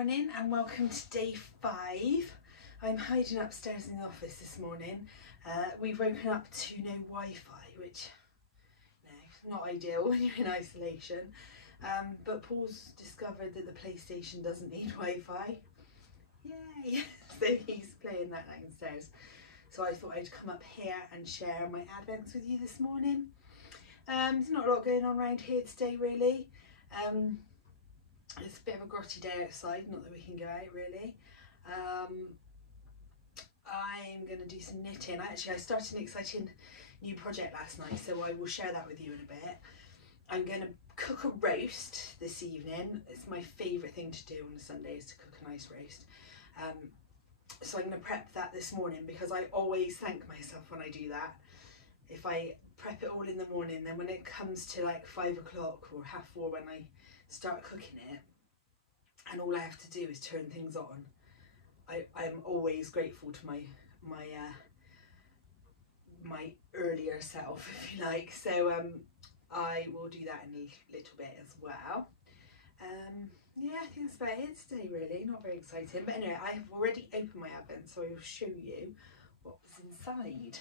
morning and welcome to day 5. I'm hiding upstairs in the office this morning. We've woken up to no Wi-Fi, which not ideal when you're in isolation. But Paul's discovered that the PlayStation doesn't need Wi-Fi. Yay! So he's playing that downstairs. So I thought I'd come up here and share my advents with you this morning. There's not a lot going on around here today really. It's a bit of a grotty day outside, not that we can go out really. I'm going to do some knitting. Actually, I started an exciting new project last night, so I will share that with you in a bit. I'm going to cook a roast this evening. It's my favourite thing to do on a Sunday, is to cook a nice roast. So I'm going to prep that this morning because I always thank myself when I do that. If I prep it all in the morning, then when it comes to like 5 o'clock or 4:30 when I start cooking it, and all I have to do is turn things on, I'm always grateful to my earlier self, if you like. So I will do that in a little bit as well. Yeah, I think that's about it today really, not very exciting, but anyway, I have already opened my advent, so I will show you what was inside.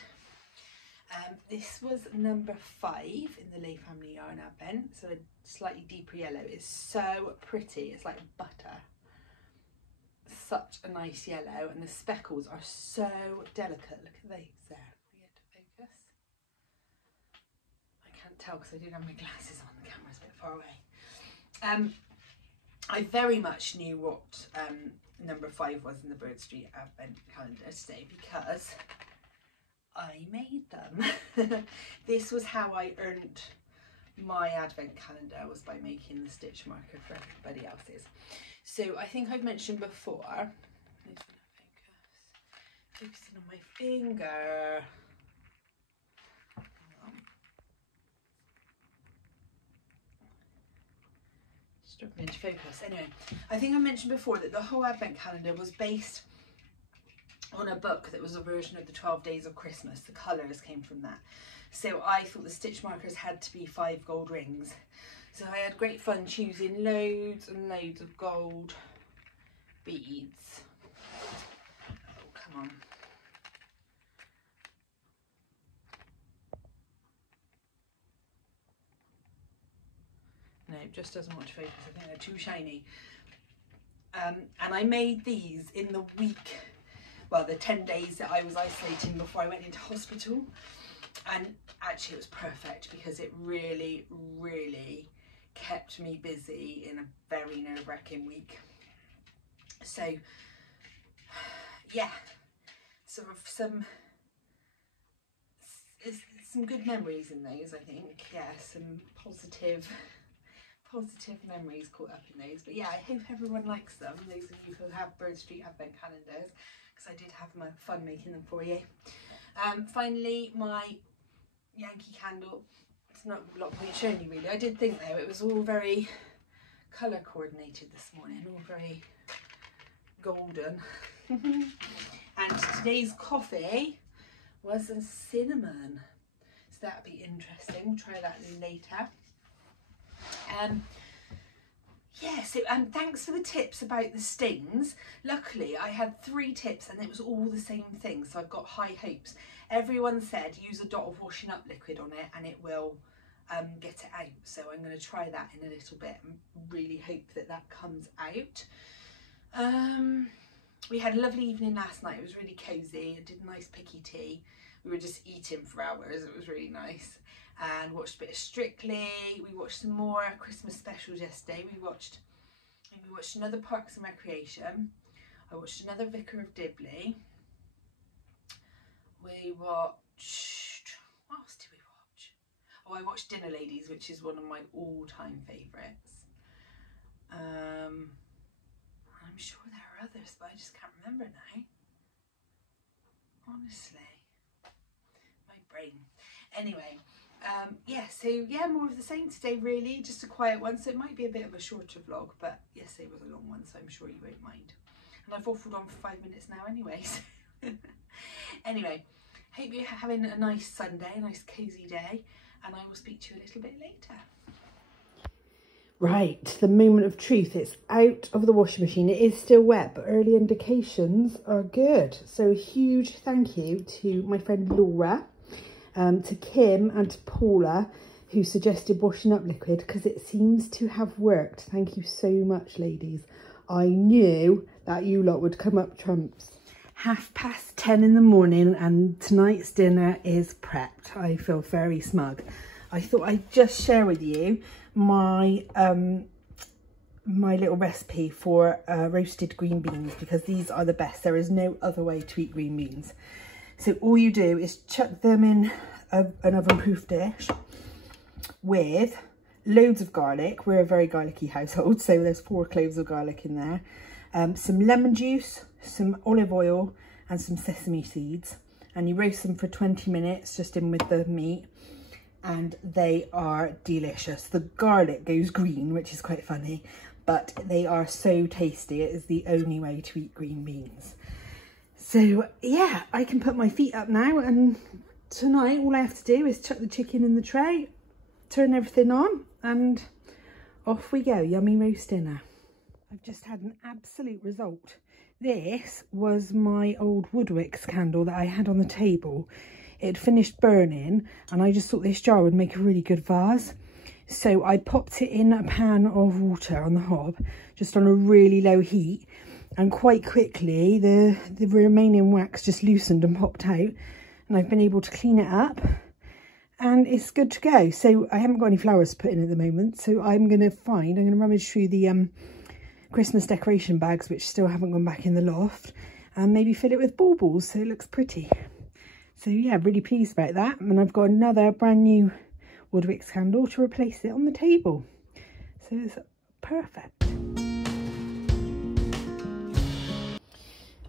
This was number 5 in the Lay Family Yarn advent, so a slightly deeper yellow. It's so pretty, it's like butter. Such a nice yellow, and the speckles are so delicate. Look at these there. Can we get to focus? I can't tell because I didn't have my glasses on, the camera's a bit far away. I very much knew what number 5 was in the Bird Street advent calendar today because I made them. This was how I earned my advent calendar, was by making the stitch marker for everybody else's. So I think I've mentioned before, focusing on my finger. Struggling to focus. Anyway, I think I mentioned before that the whole advent calendar was based on a book that was a version of the 12 Days of Christmas. The colours came from that. So I thought the stitch markers had to be 5 gold rings. So I had great fun choosing loads and loads of gold beads. Oh, come on. No, it just doesn't want to focus. I think they're too shiny. And I made these in the week, well, the 10 days that I was isolating before I went into hospital. And actually it was perfect because it really, really kept me busy in a very nerve-wracking week. So yeah, sort of some good memories in those, I think. Yeah, some positive memories caught up in those. But yeah, I hope everyone likes them, those of you who have Bird Street advent calendars, because I did have my fun making them for you. Finally, my Yankee Candle. It's not a lot of point showing you really. I did think though it was all very colour coordinated this morning, all very golden. And today's coffee was a cinnamon, so that'd be interesting. We'll try that later. Yeah, so thanks for the tips about the stings. Luckily I had 3 tips and it was all the same thing, so I've got high hopes. Everyone said use a dot of washing up liquid on it and it will get it out, so I'm going to try that in a little bit and really hope that that comes out. We had a lovely evening last night. It was really cosy. I did a nice picky tea. We were just eating for hours. It was really nice. And watched a bit of Strictly. We watched some more Christmas specials yesterday. We watched another Parks and Recreation. I watched another Vicar of Dibley. We watched, what else did we watch? Oh, I watched Dinner Ladies, which is one of my all-time favourites. I'm sure there are others, but I just can't remember now. Honestly, my brain. Anyway. Yeah, so yeah, more of the same today really, just a quiet one, so it might be a bit of a shorter vlog, but yesterday was a long one, so I'm sure you won't mind. And I've waffled on for 5 minutes now anyway, so anyway, hope you're having a nice Sunday, a nice cosy day, and I will speak to you a little bit later. Right, the moment of truth. It's out of the washing machine. It is still wet, but early indications are good. So a huge thank you to my friend Laura, to Kim and to Paula, who suggested washing up liquid, because it seems to have worked. Thank you so much, ladies. I knew that you lot would come up trumps. 10:30 in the morning and tonight's dinner is prepped. I feel very smug. I thought I'd just share with you my my little recipe for roasted green beans, because these are the best. There is no other way to eat green beans. So all you do is chuck them in an oven-proof dish with loads of garlic. We're a very garlicky household, so there's 4 cloves of garlic in there, some lemon juice, some olive oil and some sesame seeds, and you roast them for 20 minutes just in with the meat, and they are delicious. The garlic goes green, which is quite funny, but they are so tasty. It is the only way to eat green beans. So yeah, I can put my feet up now, and tonight all I have to do is chuck the chicken in the tray, turn everything on, and off we go. Yummy roast dinner. I've just had an absolute result. This was my old Woodwicks candle that I had on the table. It had finished burning, and I just thought this jar would make a really good vase. So I popped it in a pan of water on the hob, just on a really low heat, and quite quickly the remaining wax just loosened and popped out, and I've been able to clean it up, and it's good to go. So I haven't got any flowers to put in at the moment, so I'm going to rummage through the Christmas decoration bags, which still haven't gone back in the loft, and maybe fill it with baubles so it looks pretty. So yeah, really pleased about that. And I've got another brand new Woodwicks candle to replace it on the table. So it's perfect.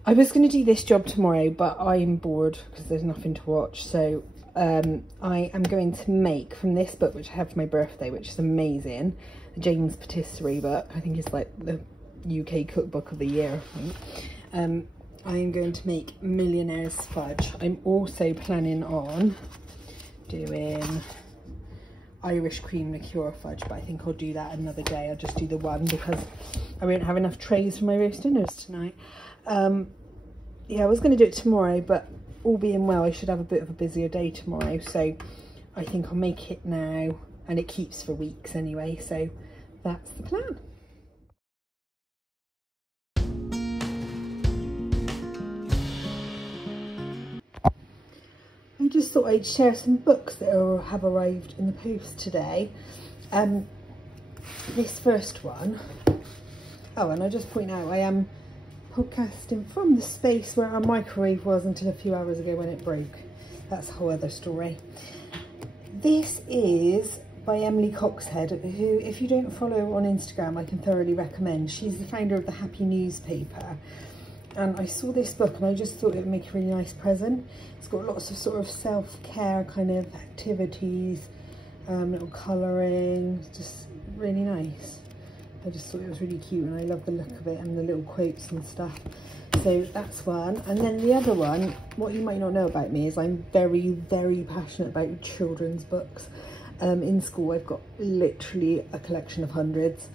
I was going to do this job tomorrow, but I'm bored because there's nothing to watch. So I am going to make from this book, which I have for my birthday, which is amazing, the Jane's Patisserie book. I think it's like the UK cookbook of the year, I think. I am going to make Millionaire's Fudge. I'm also planning on doing Irish cream liqueur fudge, but I think I'll do that another day. I'll just do the one because I won't have enough trays for my roast dinners tonight. Yeah, I was going to do it tomorrow, but all being well, I should have a bit of a busier day tomorrow, so I think I'll make it now, and it keeps for weeks anyway, so that's the plan. I just thought I'd share some books that have arrived in the post today. This first one, oh, and I just point out I am podcasting from the space where our microwave was until a few hours ago when it broke. That's a whole other story. This is by Emily Coxhead, who, if you don't follow on Instagram, I can thoroughly recommend. She's the founder of the Happy newspaper. And I saw this book and I just thought it would make a really nice present. It's got lots of sort of self-care kind of activities, little colouring, just really nice. I just thought it was really cute, and I love the look of it and the little quotes and stuff. So that's one. And then the other one, what you might not know about me is I'm very, very passionate about children's books. In school I've got literally a collection of hundreds.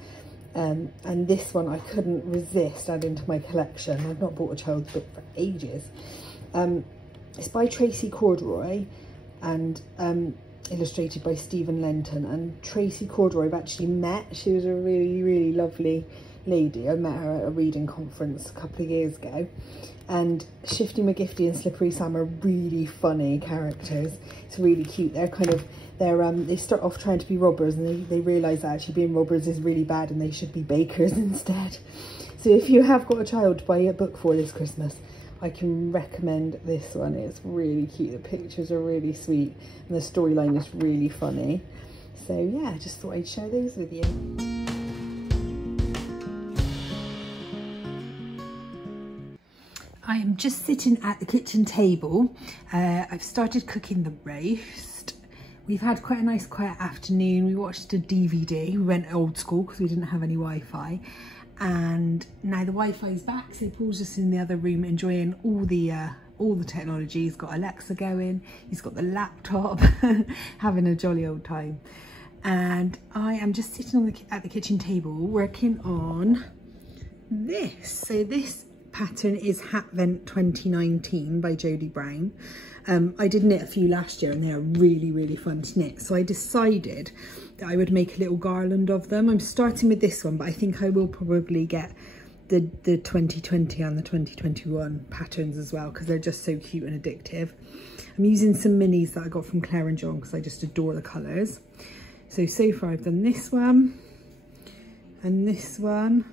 And this one I couldn't resist adding to my collection. I've not bought a child's book for ages. It's by Tracy Corduroy and illustrated by Stephen Lenton. And Tracy Corduroy I've actually met. She was a really, really lovely lady. I met her at a reading conference a couple of years ago. And Shifty McGifty and Slippery Sam are really funny characters. It's really cute. They're kind of, they start off trying to be robbers, and they realise that actually being robbers is really bad and they should be bakers instead. So if you have got a child to buy a book for this Christmas, I can recommend this one. It's really cute. The pictures are really sweet and the storyline is really funny. So yeah, I just thought I'd share those with you. I am just sitting at the kitchen table. I've started cooking the roast. We've had quite a nice quiet afternoon. We watched a DVD. We went old school because we didn't have any Wi-Fi. And now the Wi-Fi is back, so Paul's just in the other room enjoying all the technology. He's got Alexa going, he's got the laptop, having a jolly old time. and I am just sitting at the kitchen table working on this. So this pattern is Hat Vent 2019 by Jodie Brown. I did knit a few last year and they are really, really fun to knit. So I decided that I would make a little garland of them. I'm starting with this one, but I think I will probably get the 2020 and the 2021 patterns as well, because they're just so cute and addictive. I'm using some minis that I got from Claire and John because I just adore the colours. So far I've done this one and this one,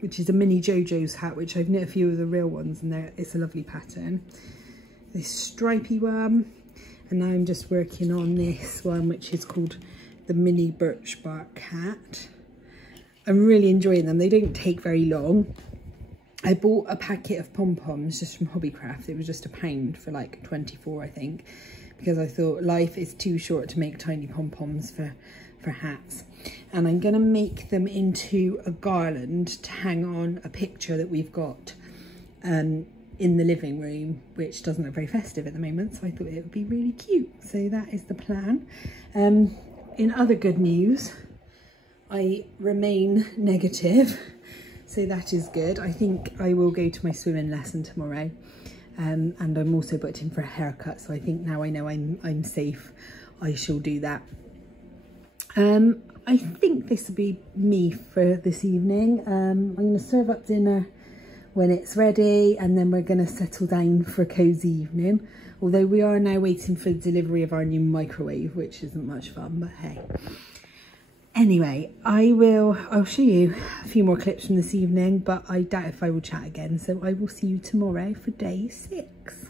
which is a mini JoJo's hat, which I've knit a few of the real ones, and it's a lovely pattern. This stripy one, and now I'm just working on this one, which is called the mini Birch bark hat. I'm really enjoying them. They don't take very long. I bought a packet of pom-poms just from Hobbycraft. It was just £1 for like 24, I think, because I thought life is too short to make tiny pom-poms for hats. And I'm gonna make them into a garland to hang on a picture that we've got in the living room, which doesn't look very festive at the moment, so I thought it would be really cute. So that is the plan. In other good news, I remain negative, so that is good. I think I will go to my swimming lesson tomorrow, and I'm also booked in for a haircut, so I think now I know I'm safe, I shall do that. I think this will be me for this evening. I'm going to serve up dinner when it's ready, and then we're going to settle down for a cosy evening, although we are now waiting for the delivery of our new microwave, which isn't much fun, but hey. Anyway, I'll show you a few more clips from this evening, but I doubt if I will chat again, so I will see you tomorrow for day 6.